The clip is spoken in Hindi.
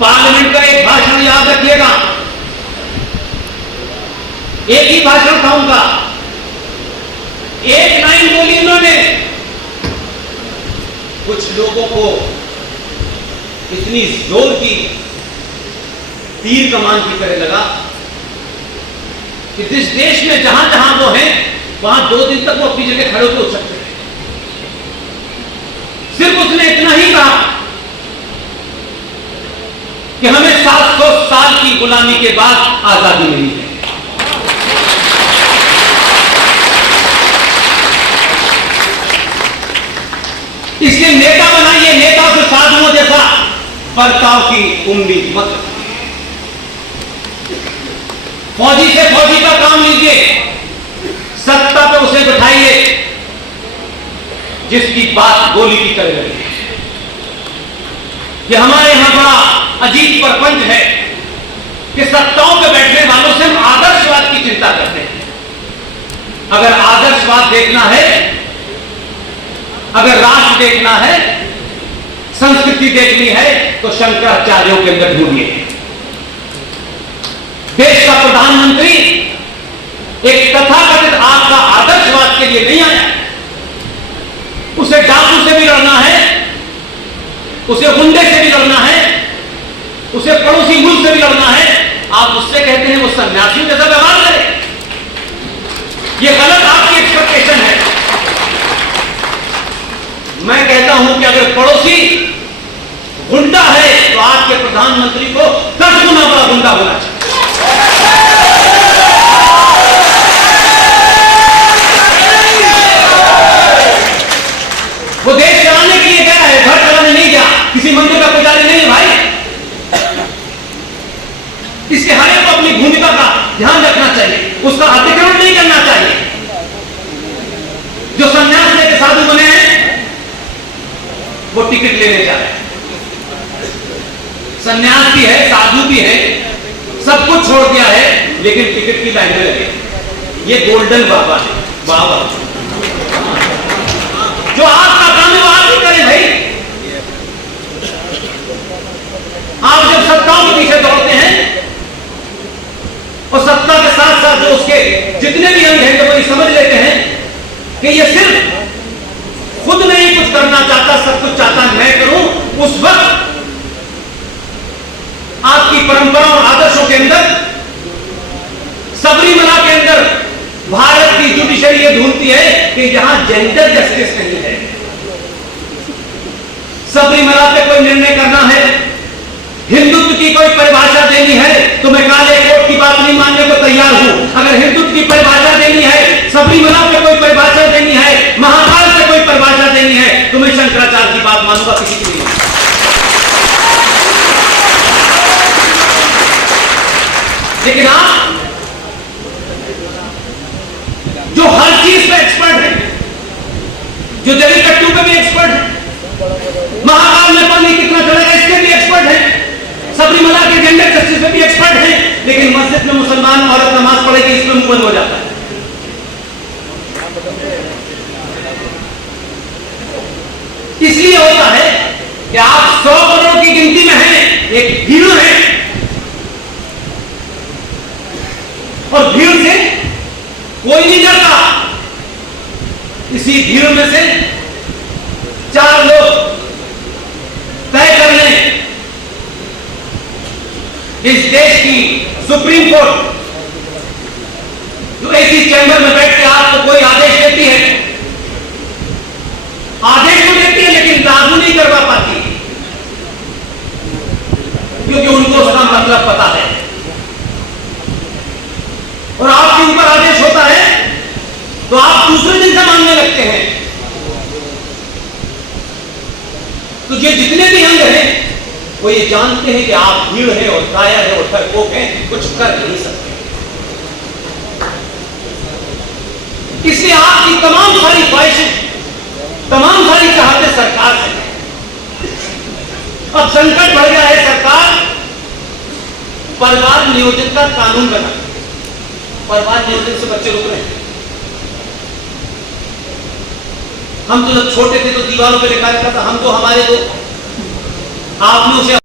पार्लियामेंट का एक भाषण याद रखिएगा, एक ही भाषण था उनका, एक लाइन बोली उन्होंने, कुछ लोगों को इतनी जोर की तीर कमान की तरह लगा कि जिस देश में जहां जहां वो हैं वहां 2 दिन तक वो अपनी जगह खड़े होकर उठ सकते हैं। सिर्फ उसने इतना ही कहा कि हमें 700 साल की गुलामी के बाद आजादी मिली है। इसलिए नेता बनाइए, नेता से साधुओं जैसा बर्ताव की उम्मीद मत रखिए। फौजी से फौजी का काम लीजिए, सत्ता पे उसे बिठाइए जिसकी बात गोली की तरह लगे। कि हमारे यहां बड़ा अजीब प्रपंच है कि सत्ताओं पे बैठने वालों से हम आदर्शवाद की चिंता करते हैं। अगर आदर्शवाद देखना है, अगर राष्ट्र देखना है, संस्कृति देखनी है, तो शंकराचार्यों के अंदर ढूंढिए। देश का प्रधानमंत्री एक तथाकथित आपका आदर्शवाद के लिए नहीं आया। उसे डाकू से भी लड़ना है, उसे गुंडे से भी लड़ना है, उसे पड़ोसी मुल्क से भी लड़ना है। आप उससे कहते हैं वो सन्यासियों जैसा व्यवहार करे, ये गलत आपकी एक्सपेक्टेशन है। मैं कहता हूं कि अगर पड़ोसी गुंडा है तो आपके प्रधानमंत्री को 10 गुना बड़ा गुंडा होना चाहिए। वो देश चलाने के लिए गया है, घर चलाने नहीं गया, किसी मंदिर का पुजारी नहीं है भाई। इसके हर एक को अपनी भूमिका का ध्यान रखना चाहिए, उसका अतिक्रमण नहीं करना चाहिए। जो संन्यास लेके साधु बने हैं वो टिकट लेने जा रहे हैं। संन्यास भी है, साधु भी है, सब कुछ छोड़ दिया है, लेकिन टिकट की लाइन में लगे। ये गोल्डन बाबा है, बाबा जो आपका काम है वो आप ही करें भाई। आप जब सत्ताओं के पीछे दौड़ते हैं और सत्ता के साथ साथ जो उसके जितने भी अंग हैं तो वो ये समझ लेते हैं कि ये सिर्फ खुद नहीं कुछ करना चाहता, सब कुछ चाहता मैं करूं, उस वक्त आपकी परंपरा और आदर्शों के अंदर, सबरीमला के अंदर भारत की जुडिशरी ये ढूंढती है कि यहां जेंडर जस्टिस नहीं है। सबरीमला पे कोई निर्णय करना है, हिंदुत्व की कोई परिभाषा देनी है तो मैं काले कोट की बात नहीं मानने को तैयार हूं। अगर हिंदुत्व की परिभाषा देनी है, सबरीमला पे कोई परिभाषा देनी है, महाकाल से कोई परिभाषा देनी है तो मैं शंकराचार्य की बात मानूंगा, किसी की नहीं। लेकिन आप जो हर चीज पे एक्सपर्ट है, जो जली कट्टू पे भी एक्सपर्ट है, महाकाल में पानी कितना चढ़ेगा इसके भी एक्सपर्ट है, सबरीमला के जेंडर जस्टिस पे भी एक्सपर्ट है, लेकिन मस्जिद में मुसलमान औरत नमाज पढ़ेगी इसमें मुंह बंद हो जाता है। इसलिए होता है कि आप 100 करोड़ की गिनती में हैं, एक भीड़ है और भीड़ से कोई नहीं डरता। इसी भीड़ में से 4 लोग तय कर लें इस देश की सुप्रीम कोर्ट, जो ऐसी चैंबर में बैठ के आपको कोई आदेश देती है, आदेश तो देती है लेकिन लागू नहीं करवा पाती, क्योंकि उनको उसका मतलब पता है। और आपके ऊपर आदेश होता है तो आप दूसरे दिन से मानने लगते हैं। तो ये जितने भी अंग हैं वो ये जानते हैं कि आप भीड़ है और कायर है और डरपोक है, कुछ कर नहीं सकते। इसलिए आपकी तमाम सारी ख्वाहिशें, तमाम सारी चाहते सरकार से। अब संकट बढ़ गया है, सरकार परिवार नियोजन का कानून बना, परिवार नियोजन से बच्चे रुक रहे हैं। हम तो जब छोटे थे तो दीवारों पे लिखा रहता था, हम तो हमारे तो आपने उसे